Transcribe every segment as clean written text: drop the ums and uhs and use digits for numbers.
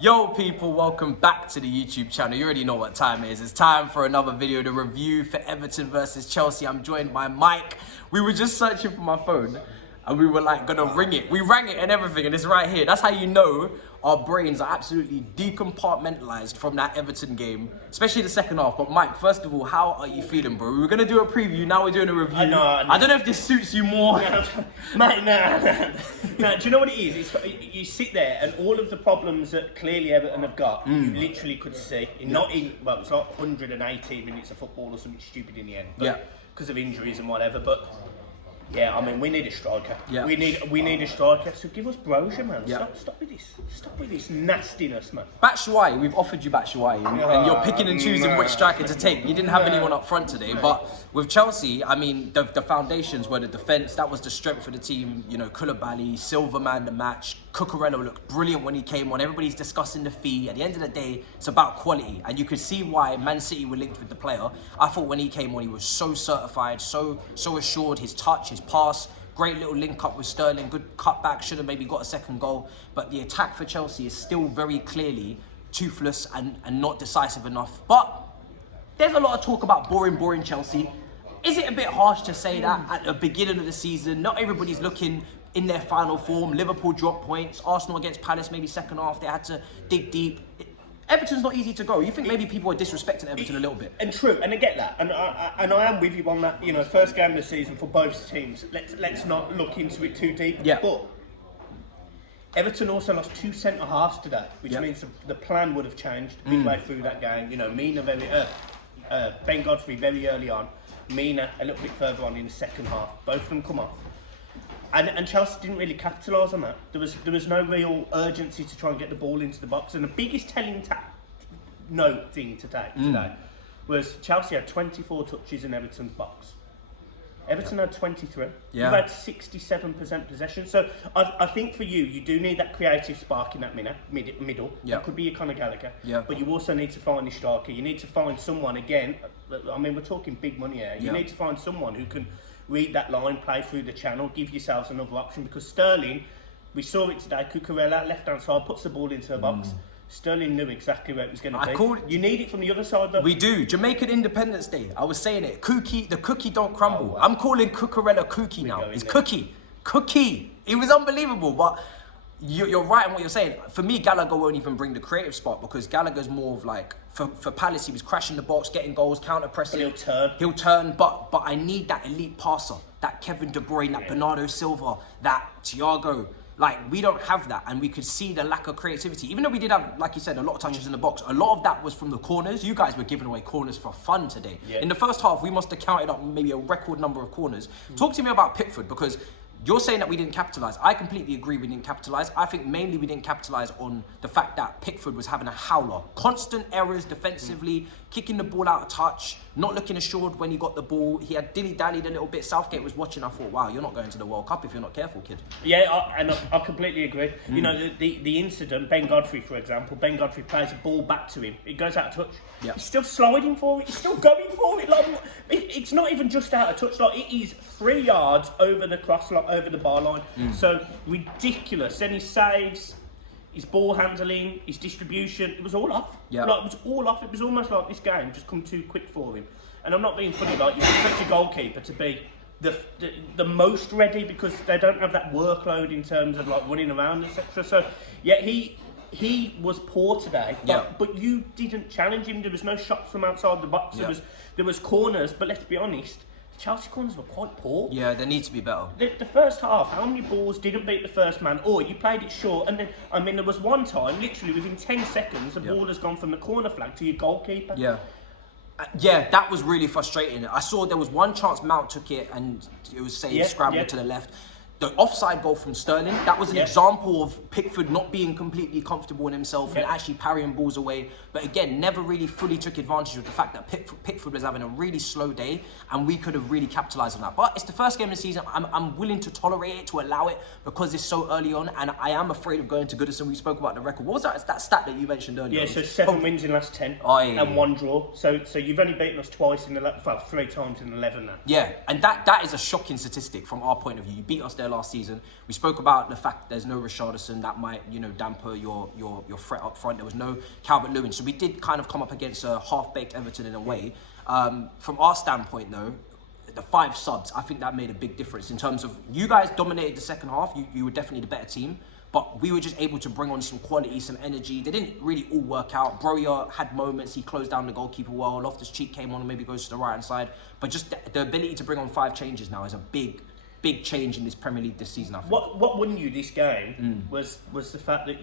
Yo people, welcome back to the YouTube channel. You already know what time it is. It's time for another video, the review for Everton versus Chelsea. I'm joined by Mike. We were just searching for my phone and we were like gonna ring it. We rang it and everything and it's right here. That's how you know our brains are absolutely decompartmentalized from that Everton game, especially the second half. But Mike, first of all, how are you feeling, bro? We were gonna do a preview, now we're doing a review. I know. I don't know if this suits you more. Mate, no. Do you know what it is? You sit there and all of the problems that clearly Everton have got, you literally could see. It's like 118 minutes of football or something stupid in the end. Because of injuries and whatever, but... Yeah, I mean, we need a striker. Yeah. We need a striker. So give us Brozier, man. Yeah. Stop with this. Stop with this nastiness, man. Batshuayi, we've offered you Batshuayi, and you're picking and choosing which striker to take. You didn't have anyone up front today, but with Chelsea, I mean, the foundations were the defence. That was the strength of the team. You know, Koulibaly, Silva man the match. COOKuerlla looked brilliant when he came on. Everybody's discussing the fee. At the end of the day, it's about quality, and you could see why Man City were linked with the player. I thought when he came on, he was so certified, so assured. His touch, his pass, great little link up with Sterling, good cutback, should have maybe got a second goal. But the attack for Chelsea is still very clearly toothless and not decisive enough. But there's a lot of talk about boring Chelsea. Is it a bit harsh to say that at the beginning of the season? Not everybody's looking in their final form. Liverpool dropped points. Arsenal against Palace, maybe second half, they had to dig deep. Everton's not easy to go. You think maybe people are disrespecting Everton a little bit? And true, and I get that, and I am with you on that. You know, first game of the season for both teams. Let's not look into it too deep. Yeah. But Everton also lost 2 centre halves today, which means the plan would have changed midway through that game. You know, Ben Godfrey very early on, Mina a little bit further on in the second half. Both of them come off. And Chelsea didn't really capitalise on that. There was no real urgency to try and get the ball into the box. And the biggest telling thing today was Chelsea had 24 touches in Everton's box. Everton had 23. You had 67% possession. So I think for you do need that creative spark in that middle. That could be your Conor Gallagher. But you also need to find a striker. You need to find someone, again, I mean, we're talking big money here. You need to find someone who can read that line, play through the channel, give yourselves another option, because Sterling, we saw it today, COOKuerlla, left-hand side, puts the ball into the box. Sterling knew exactly where it was going to be. You need it from the other side, though. We do. Jamaican Independence Day, I was saying it. The cookie don't crumble. I'm calling COOKuerlla Cookie now. It's Cookie. It was unbelievable, but you're right in what you're saying. For me, Gallagher won't even bring the creative spot, because Gallagher's more of like, for Palace, he was crashing the box, getting goals, counter-pressing. He'll turn, but I need that elite passer, that Kevin De Bruyne, that Bernardo Silva, that Thiago. Like, we don't have that, and we could see the lack of creativity. Even though we did have, like you said, a lot of touches in the box, a lot of that was from the corners. You guys were giving away corners for fun today. In the first half, we must have counted up maybe a record number of corners. Talk to me about Pickford, because you're saying that we didn't capitalise. I completely agree we didn't capitalise. I think mainly we didn't capitalise on the fact that Pickford was having a howler. Constant errors defensively, kicking the ball out of touch, not looking assured when he got the ball. He had dilly-dallied a little bit. Southgate was watching. I thought, wow, you're not going to the World Cup if you're not careful, kid. Yeah, I completely agree. You know, the incident, Ben Godfrey, for example, Ben Godfrey plays a ball back to him. It goes out of touch. He's still sliding for it. He's still going for it. Like, it's not even just out of touch. Like, it is 3 yards over the cross, like over the bar line. So ridiculous. Then he saves, his ball handling, his distribution, it was all off. Like, it was all off. It was almost like this game just come too quick for him. And I'm not being funny, like, you expect your goalkeeper to be the most ready, because they don't have that workload in terms of like running around, etc. So yeah, he was poor today, but you didn't challenge him. There was no shots from outside the box. There was corners, but let's be honest, Chelsea corners were quite poor. Yeah, they need to be better. The first half, how many balls didn't beat the first man, or you played it short? And then, I mean, there was one time, literally within 10 seconds, the ball has gone from the corner flag to your goalkeeper. Yeah, that was really frustrating. I saw there was one chance Mount took it and it was saying scramble to the left. The offside goal from Sterling, that was an example of Pickford not being completely comfortable in himself and actually parrying balls away. But again, never really fully took advantage of the fact that Pickford was having a really slow day, and we could have really capitalised on that. But it's the first game of the season. I'm willing to tolerate it, to allow it, because it's so early on, and I am afraid of going to Goodison. We spoke about the record. What was that stat that you mentioned earlier? Yeah, so 7 wins in the last 10 and 1 draw. So you've only beaten us twice in the 3 times in 11 now. Yeah, and that is a shocking statistic from our point of view. You beat us there there last season. We spoke about the fact there's no Richarlison that might, you know, damper your threat up front. There was no Calvert-Lewin, so we did kind of come up against a half-baked Everton in a way. From our standpoint, though, the 5 subs, I think that made a big difference in terms of you guys dominated the second half. You were definitely the better team. But we were just able to bring on some quality, some energy. They didn't really all work out. Broja had moments. He closed down the goalkeeper well. Loftus-Cheek came on and maybe goes to the right-hand side. But just the ability to bring on 5 changes now is a big change in this Premier League this season, I think. What won you this game was the fact that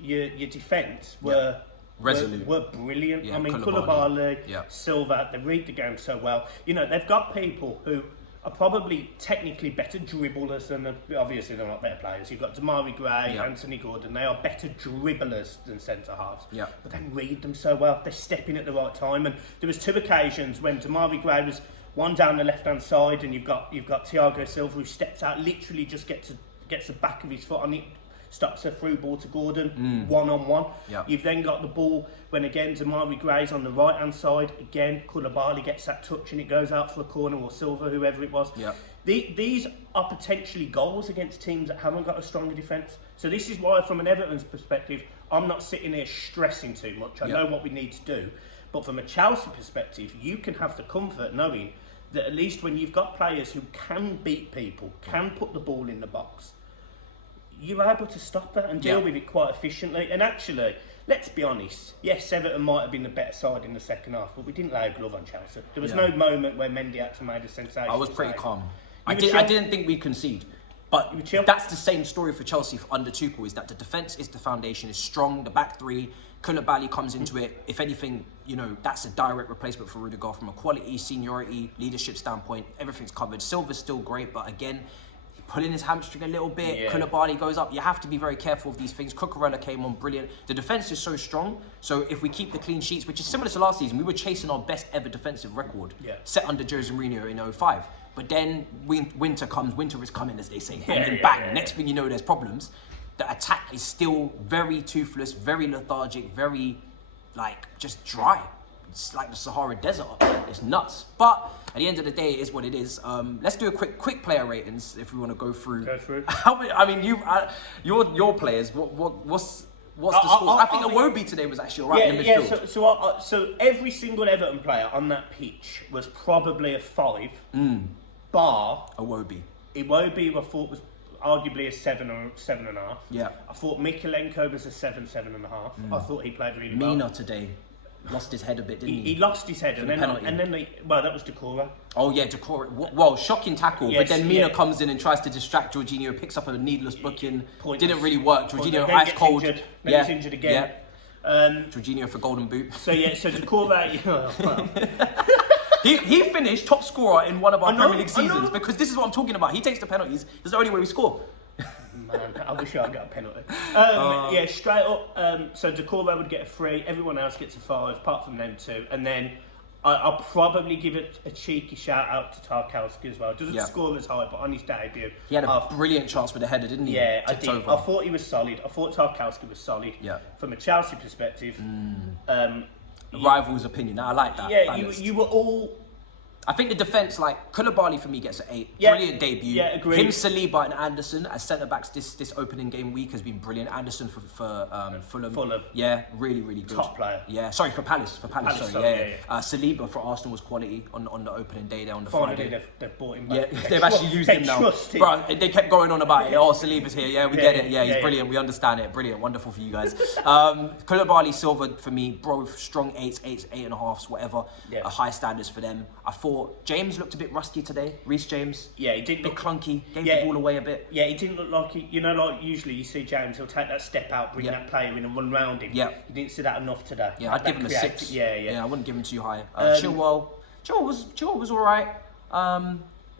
your defence were brilliant. Yeah, I mean, Koulibaly, Silva, they read the game so well. You know, they've got people who are probably technically better dribblers than, obviously they're not better players. You've got Damari Gray, Anthony Gordon, they are better dribblers than centre-halves. But they read them so well, they step in at the right time. And there was 2 occasions when Damari Gray was one down the left-hand side and you've got Thiago Silva who steps out, literally just gets the back of his foot on it, stops a through ball to Gordon, one-on-one. You've then got the ball when, again, Damari Gray's on the right-hand side. Again, Koulibaly gets that touch and it goes out for a corner, or Silva, whoever it was. These are potentially goals against teams that haven't got a stronger defence. So this is why, from an Everton's perspective, I'm not sitting here stressing too much. I know what we need to do. But from a Chelsea perspective, you can have the comfort knowing that at least when you've got players who can beat people, can put the ball in the box, you're able to stop that and deal with it quite efficiently. And actually, let's be honest, yes, Everton might have been the better side in the second half, but we didn't lay a glove on Chelsea. There was no moment where Mendy had to make a sensation. I was pretty calm. I didn't think we'd concede. But that's the same story for Chelsea under Tuchel, is that the defence is the foundation, is strong, the back 3, Koulibaly comes into it. If anything, you know, that's a direct replacement for Rudiger from a quality, seniority, leadership standpoint. Everything's covered. Silva's still great, but again, pulling his hamstring a little bit, Koulibaly goes up. You have to be very careful of these things. COOKuerlla came on brilliant. The defence is so strong, so if we keep the clean sheets, which is similar to last season, we were chasing our best ever defensive record, set under Jose Mourinho in 05. But then winter comes, winter is coming, as they say, and then bang, next thing you know, there's problems. The attack is still very toothless, very lethargic, very, like, just dry. It's like the Sahara Desert up there. It's nuts. But at the end of the day, it is what it is. Let's do a quick player ratings if we want to go through. Go through. I mean, your players. What's the score? I think Iwobi today was actually alright in the midfield. So every single Everton player on that pitch was probably a 5, bar Iwobi. Iwobi, I thought, was arguably a 7 or 7.5. Yeah. I thought Mikalenko was a 7.5. I thought he played really well. Mina today lost his head a bit, didn't he? He lost his head, and then that was Decorah. Oh yeah, Decorah. Well, shocking tackle, but then Mina comes in and tries to distract Jorginho, picks up a needless booking. Didn't really work. Jorginho ice cold. Then he's injured again. Jorginho for golden boot. So Decorah. He finished top scorer in one of our Premier League seasons, because this is what I'm talking about. He takes the penalties. That's the only way we score. Man, I wish I got a penalty. Straight up. So Decorah would get a 3. Everyone else gets a 5, apart from them 2. And then I'll probably give it a cheeky shout out to Tarkowski as well. Doesn't score as high, but on his debut, he had a brilliant chance with the header, didn't he? Yeah, I did. I thought he was solid. I thought Tarkowski was solid. Yeah. From a Chelsea perspective, rival's opinion. I like that. Yeah, you were all. I think the defence, like, Koulibaly for me gets an 8. Brilliant debut. Yeah, agreed. Him, Saliba and Anderson as centre-backs this opening game week has been brilliant. Anderson for Fulham. Yeah, really, really good. Top player. Yeah, sorry, for Palace. Saliba for Arsenal was quality on the opening day there on the Friday. They've bought him back. Yeah, they've actually used him now. Bro, they kept going on about it. Oh, Saliba's here. Yeah, we get it. Yeah, he's brilliant. We understand it. Brilliant. Wonderful for you guys. Koulibaly Silva for me, bro, strong 8s, 8.5s, whatever. Yeah. High standards for them. I thought James looked a bit rusty today. Reece James. Yeah, he did a bit clunky. Gave the ball away a bit. Yeah, he didn't look like like usually you see James, he'll take that step out, bring that player in and run round him. Yeah. He didn't see that enough today. Yeah, I'd give him a 6. Yeah, I wouldn't give him too high. Chilwell was alright.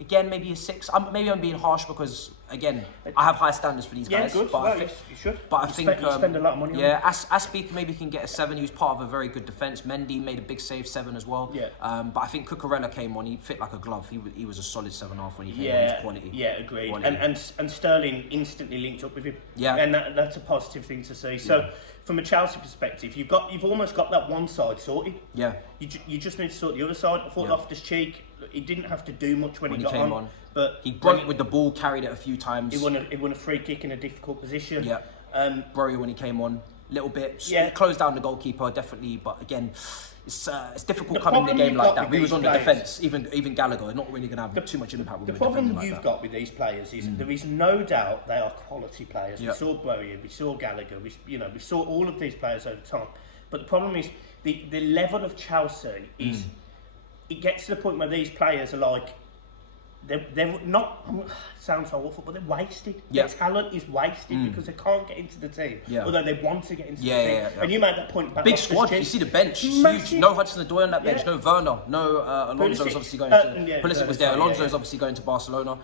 Again, maybe a 6. Maybe I'm being harsh because, again, I have high standards for these guys. Yeah, good. But you should. But I think you spend a lot of money on him. Aspie maybe can get a 7. He was part of a very good defence. Mendy made a big save, 7 as well. Yeah. But I think COOKuerlla came on. He fit like a glove. He was a solid 7.5 when he came on. His quality. Yeah, agreed. And Sterling instantly linked up with him. Yeah. And that's a positive thing to see. So from a Chelsea perspective, you've almost got that one side sorted. Yeah. You just need to sort the other side. I thought Loftus-Cheek. he didn't have to do much when he got came on. But he broke with the ball, carried it a few times. He won a free kick in a difficult position. Yeah. Broya when he came on, little bit. Yeah. He closed down the goalkeeper definitely, but again, it's difficult coming in a game like that. We was on the defence. Even Gallagher, not really going to have too much impact. The problem you've got with these players is there is no doubt they are quality players. We saw Broya, we saw Gallagher, we saw all of these players over time. But the problem is the level of Chelsea is it gets to the point where these players are like they're not. Sounds so awful, but they're wasted. Their talent is wasted because they can't get into the team, although they want to get into the team. And you made that point about big squad. You see the bench, huge. No Hudson-Odoi on that bench. No Werner. No Alonso's obviously going to. Pulisic was there. Alonso's obviously going to Barcelona.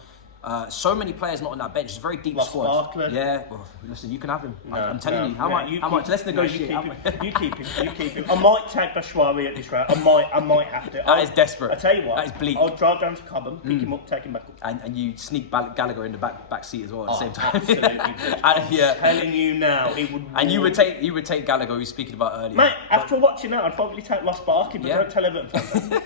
So many players not on that bench. It's a very deep squad. Barkley. Yeah. Well, listen, you can have him. I'm telling you. How much? Let's negotiate. You keep him. I might take Batshuayi at this rate. I might have to. That is desperate. I tell you what. That is bleak. I'll drive down to Cobham, pick him up, take him back up. And you sneak Gallagher in the back seat as well at the same time. Absolutely. I'm telling you now, it would. And you would take Gallagher, who we were speaking about earlier. Mate, after watching that, I'd probably take Ross Barkley, but don't tell Everton fans.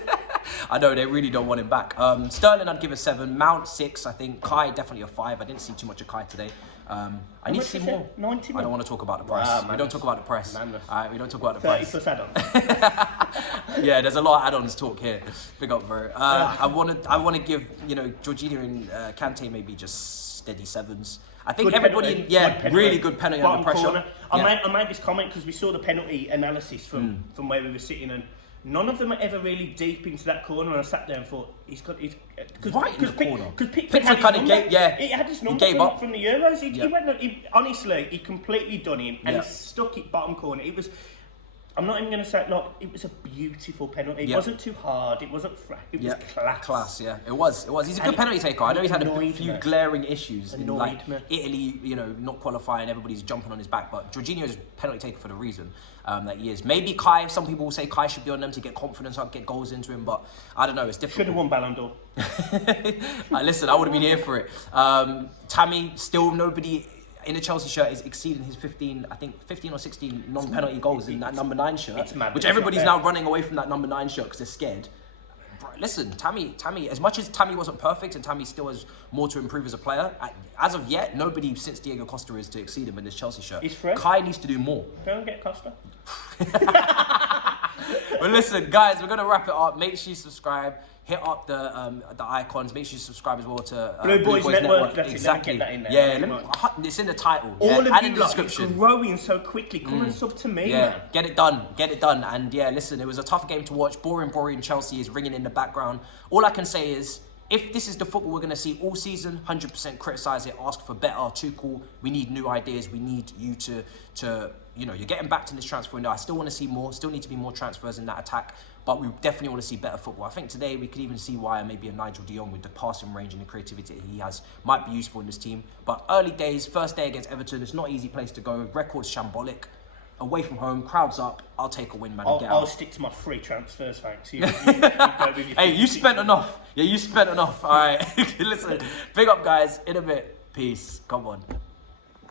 I know they really don't want him back. Sterling, I'd give a 7. Mount 6, I think. Kai definitely a 5. I didn't see too much of Kai today. I need to see more. 90 I don't want to talk about the press. We don't talk about the press. We don't talk about the 30 press. 30 plus add-ons. Yeah, there's a lot of add-ons talk here. Big up, bro. I want to give Jorginho and Kante maybe just steady 7s. I think good everybody, penalty. Really good penalty under pressure. Corner. I made this comment because we saw the penalty analysis from where we were sitting, and none of them are ever really deep into that corner. And I sat there and thought, he's right in the corner. Because Pickford had his number. He had his number from the Euros. He completely done him and he stuck it bottom corner. It was. I'm not even going to say it was a beautiful penalty. It wasn't too hard. It wasn't flat. It was class. It was. He's a good penalty taker. I know he's had a few glaring issues in Italy, not qualifying. Everybody's jumping on his back, but Jorginho's penalty taker for the reason that he is. Maybe Kai. Some people will say Kai should be on them to get confidence up, get goals into him, but I don't know. It's difficult. Should have won Ballon d'Or. Listen, I would have been here for it. Tammy, still nobody in a Chelsea shirt is exceeding his 15 or 16 non-penalty goals in that number 9 shirt, which everybody's now running away from that number 9 shirt because they're scared. Bro, listen, Tammy, as much as Tammy wasn't perfect and Tammy still has more to improve as a player, as of yet, nobody since Diego Costa is to exceed him in this Chelsea shirt. He's fresh. Kai needs to do more. Don't get Costa. Well, listen, guys, we're going to wrap it up. Make sure you subscribe. Hit up the icons. Make sure you subscribe as well to Blue Boys Network. Exactly. Get that in there. Yeah, it's in the title. All of and you in the description. Are growing so quickly. Come and sub to me, man. Get it done. And yeah, listen, it was a tough game to watch. Boring. Chelsea is ringing in the background. All I can say is, if this is the football we're going to see all season, 100% criticise it, ask for better. Tuchel, we need new ideas. We need you to you're getting back to this transfer window. I still want to see more. Still need to be more transfers in that attack. But we definitely want to see better football. I think today we could even see why maybe a Nigel de Jong with the passing range and the creativity he has might be useful in this team. But early days, first day against Everton, it's not an easy place to go. Record's shambolic. Away from home, crowds up. I'll take a win, man. I'll stick to my free transfers, thanks. Hey, you spent enough. Yeah, you spent enough. All right. Listen, big up, guys. In a bit. Peace. Come on.